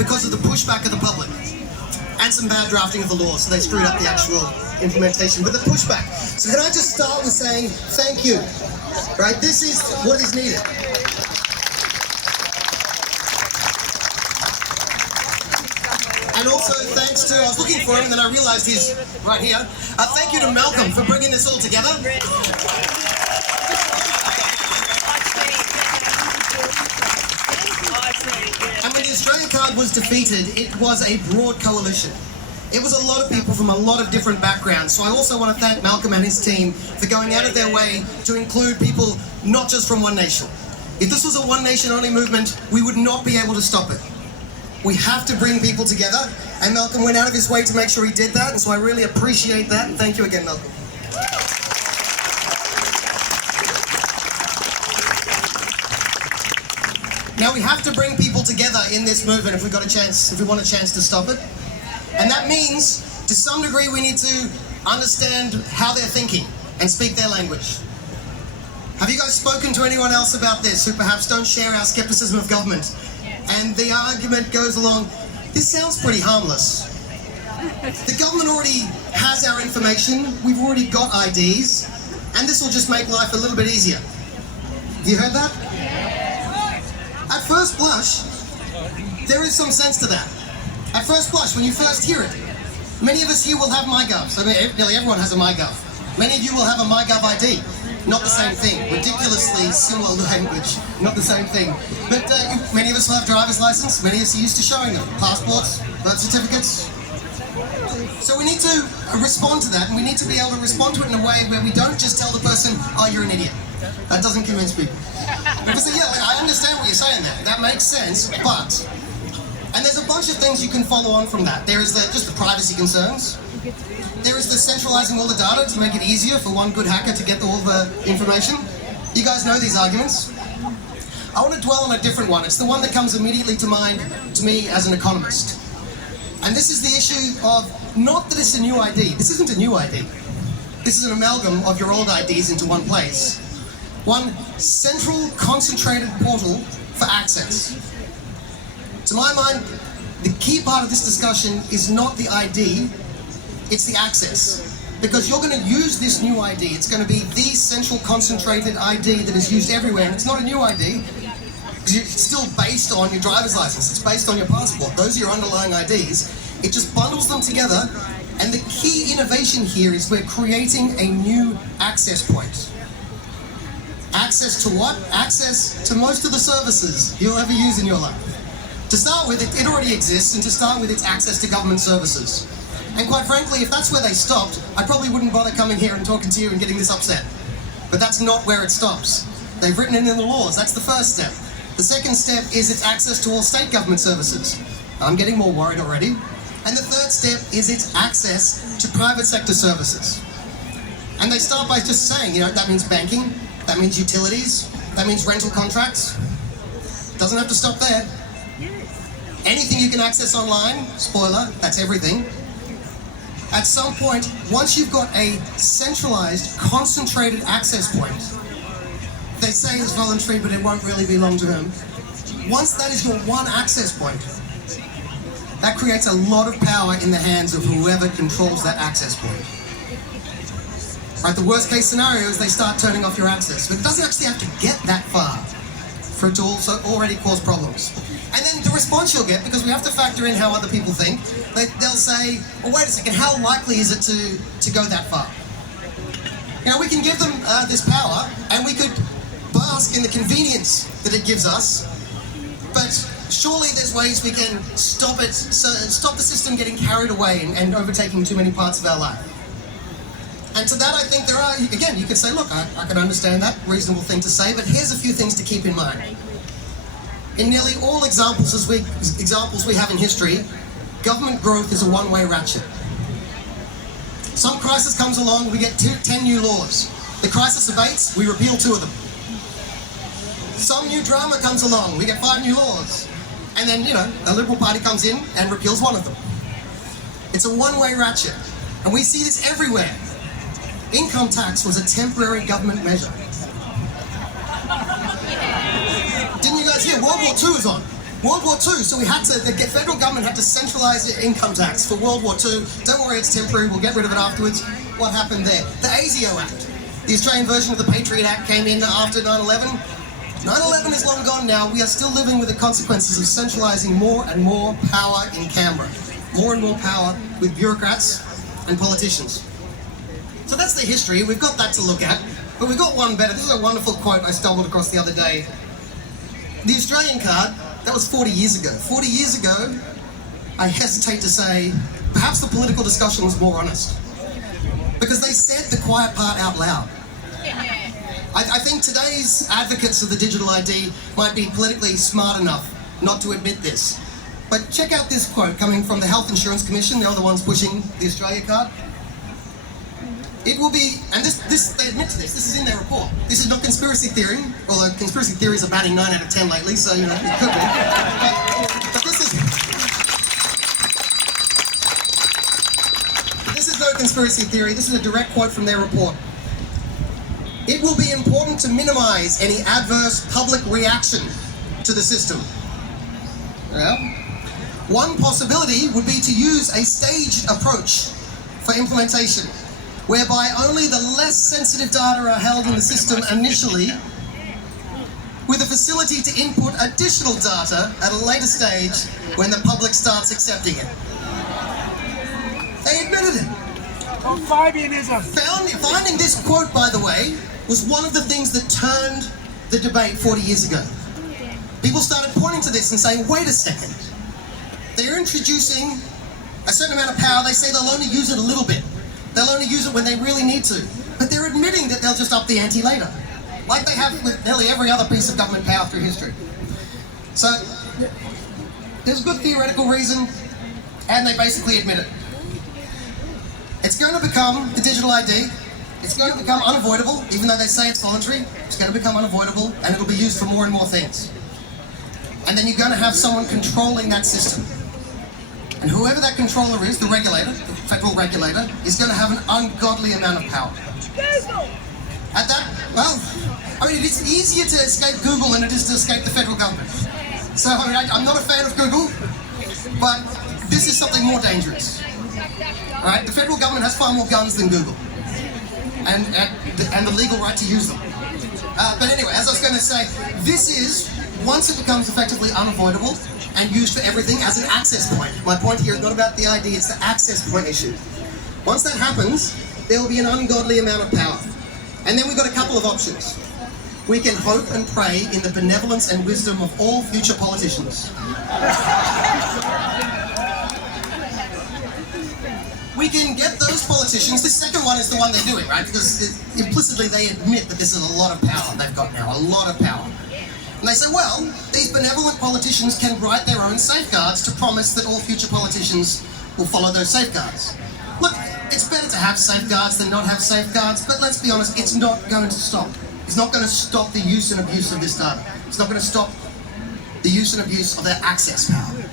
because of the pushback of the public and some bad drafting of the law, so they screwed up the actual implementation. But the pushback. So can I just start with saying thank you, right? This is what is needed. And also thanks to, I was looking for him and then I realized he's right here. Thank you to Malcolm for bringing this all together. And when the Australia card was defeated, it was a broad coalition. It was a lot of people from a lot of different backgrounds. So I also want to thank Malcolm and his team for going out of their way to include people not just from one nation. If this was a one nation only movement, we would not be able to stop it. We have to bring people together, and Malcolm went out of his way to make sure he did that, and so I really appreciate that, and thank you again, Malcolm. Now we have to bring people together in this movement if we want a chance to stop it. And that means, to some degree, we need to understand how they're thinking and speak their language. Have you guys spoken to anyone else about this who perhaps don't share our skepticism of government? And the argument goes along, this sounds pretty harmless. The government already has our information, we've already got IDs, and this will just make life a little bit easier. Have you heard that? At first blush, there is some sense to that. At first blush, when you first hear it, many of us here will have MyGov. So nearly everyone has a MyGov. Many of you will have a MyGov ID. Not the same thing. Ridiculously similar language. Not the same thing. But many of us will have driver's license. Many of us are used to showing them. Passports, birth certificates. So we need to respond to that, and we need to be able to respond to it in a way where we don't just tell the person, oh, you're an idiot. That doesn't convince people. Because yeah, I understand what you're saying there. That makes sense, but... And there's a bunch of things you can follow on from that. There is just the privacy concerns. There is the centralizing all the data to make it easier for one good hacker to get all the information. You guys know these arguments. I want to dwell on a different one. It's the one that comes immediately to mind to me as an economist. And this is the issue of, not that it's a new ID. This isn't a new ID. This is an amalgam of your old IDs into one place. One central concentrated portal for access. To my mind, the key part of this discussion is not the ID, it's the access. Because you're going to use this new ID. It's going to be the central concentrated ID that is used everywhere. And it's not a new ID, because it's still based on your driver's license. It's based on your passport. Those are your underlying IDs. It just bundles them together. And the key innovation here is we're creating a new access point. Access to what? Access to most of the services you'll ever use in your life. To start with, it already exists, and to start with, it's access to government services. And quite frankly, if that's where they stopped, I probably wouldn't bother coming here and talking to you and getting this upset. But that's not where it stops. They've written it in the laws. That's the first step. The second step is its access to all state government services. I'm getting more worried already. And the third step is its access to private sector services. And they start by just saying, that means banking, that means utilities, that means rental contracts. Doesn't have to stop there. Anything you can access online, spoiler, that's everything. At some point, once you've got a centralized, concentrated access point, they say it's voluntary, but it won't really be long-term. Once that is your one access point, that creates a lot of power in the hands of whoever controls that access point. Right, the worst case scenario is they start turning off your access, but it doesn't actually have to get that far for it to also already cause problems. And then the response you'll get, because we have to factor in how other people think, they'll say, well, wait a second, how likely is it to go that far? We can give them this power, and we could bask in the convenience that it gives us, but surely there's ways we can stop the system getting carried away and overtaking too many parts of our life. And to that, I think there are, again, you could say, look, I can understand that, reasonable thing to say, but here's a few things to keep in mind. In nearly all examples we have in history, government growth is a one-way ratchet. Some crisis comes along, we get 10 new laws. The crisis abates, we repeal 2 of them. Some new drama comes along, we get 5 new laws. And then, a Liberal Party comes in and repeals 1 of them. It's a one-way ratchet. And we see this everywhere. Income tax was a temporary government measure. Didn't you guys hear? World War II is on. World War II, so the federal government had to centralise the income tax for World War II. Don't worry, it's temporary, we'll get rid of it afterwards. What happened there? The ASIO Act, the Australian version of the Patriot Act, came in after 9/11. 9/11 is long gone now. We are still living with the consequences of centralising more and more power in Canberra. More and more power with bureaucrats and politicians. So that's the history. We've got that to look at. But we've got one better. This is a wonderful quote I stumbled across the other day. The Australian card, that was 40 years ago. 40 years ago, I hesitate to say, perhaps the political discussion was more honest. Because they said the quiet part out loud. I think today's advocates of the digital ID might be politically smart enough not to admit this. But check out this quote coming from the Health Insurance Commission. They're the ones pushing the Australia card. It will be, and they admit to this is in their report. This is not conspiracy theory, although conspiracy theories are batting 9 out of 10 lately, so you know, it could be. But this is no conspiracy theory, this is a direct quote from their report. It will be important to minimise any adverse public reaction to the system. Yeah. One possibility would be to use a staged approach for implementation, whereby only the less sensitive data are held in the system initially, with a facility to input additional data at a later stage when the public starts accepting it. They admitted it. Fabianism. Finding this quote, by the way, was one of the things that turned the debate 40 years ago. People started pointing to this and saying, wait a second. They're introducing a certain amount of power. They say they'll only use it a little bit. They'll only use it when they really need to. But they're admitting that they'll just up the ante later, like they have with nearly every other piece of government power through history. So there's a good theoretical reason, and they basically admit it. It's going to become the digital ID. It's going to become unavoidable, even though they say it's voluntary. It's going to become unavoidable, and it'll be used for more and more things. And then you're going to have someone controlling that system. And whoever that controller is, the regulator, the federal regulator, is going to have an ungodly amount of power. At that, well, I mean, it's easier to escape Google than it is to escape the federal government. So, I mean, I'm not a fan of Google, but this is something more dangerous. All right, the federal government has far more guns than Google, and the legal right to use them. But anyway, as I was going to say, this is, once it becomes effectively unavoidable and used for everything as an access point. My point here is not about the ID, it's the access point issue. Once that happens, there will be an ungodly amount of power. And then we've got a couple of options. We can hope and pray in the benevolence and wisdom of all future politicians. We can get those politicians, the second one is the one they're doing, right? Because implicitly they admit that this is a lot of power they've got now, a lot of power. And they say, well, these benevolent politicians can write their own safeguards to promise that all future politicians will follow those safeguards. Look, it's better to have safeguards than not have safeguards, but let's be honest, it's not going to stop. It's not going to stop the use and abuse of this data. It's not going to stop the use and abuse of their access power.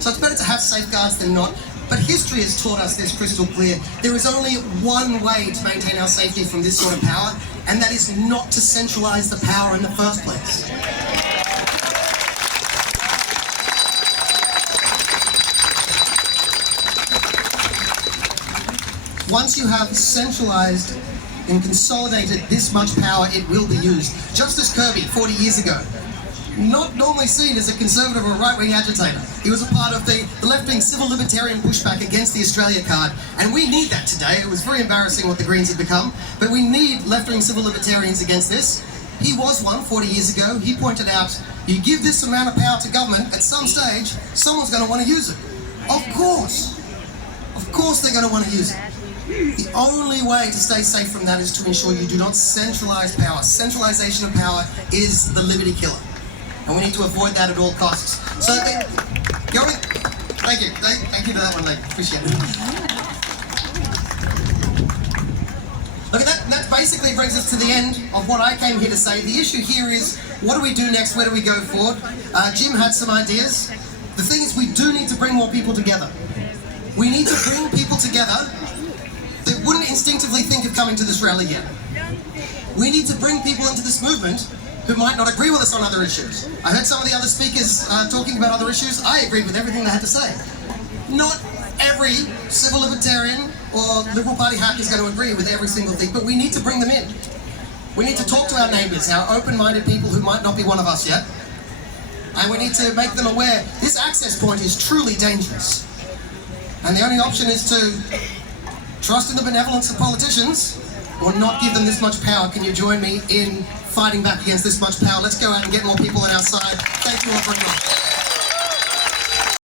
So it's better to have safeguards than not. But history has taught us this crystal clear. There is only one way to maintain our safety from this sort of power, and that is not to centralise the power in the first place. Once you have centralised and consolidated this much power, it will be used. Justice Kirby, 40 years ago, not normally seen as a conservative or right-wing agitator. He was a part of the left-wing civil libertarian pushback against the Australia card, and we need that today. It was very embarrassing what the Greens had become, but we need left-wing civil libertarians against this. He was one 40 years ago. He pointed out, you give this amount of power to government, at some stage, someone's going to want to use it. Of course they're going to want to use it. The only way to stay safe from that is to ensure you do not centralise power. Centralisation of power is the liberty killer. And we need to avoid that at all costs. So, thank you. Thank you for that one, Lee. Appreciate it. Look, that basically brings us to the end of what I came here to say. The issue here is, what do we do next? Where do we go forward? Jim had some ideas. The thing is, we do need to bring more people together. We need to bring people together that wouldn't instinctively think of coming to this rally yet. We need to bring people into this movement who might not agree with us on other issues. I heard some of the other speakers talking about other issues. I agreed with everything they had to say. Not every civil libertarian or Liberal Party hack is going to agree with every single thing, but we need to bring them in. We need to talk to our neighbours, our open-minded people who might not be one of us yet, and we need to make them aware this access point is truly dangerous. And the only option is to trust in the benevolence of politicians or not give them this much power. Can you join me in fighting back against this much power? Let's go out and get more people on our side. Thank you all very much.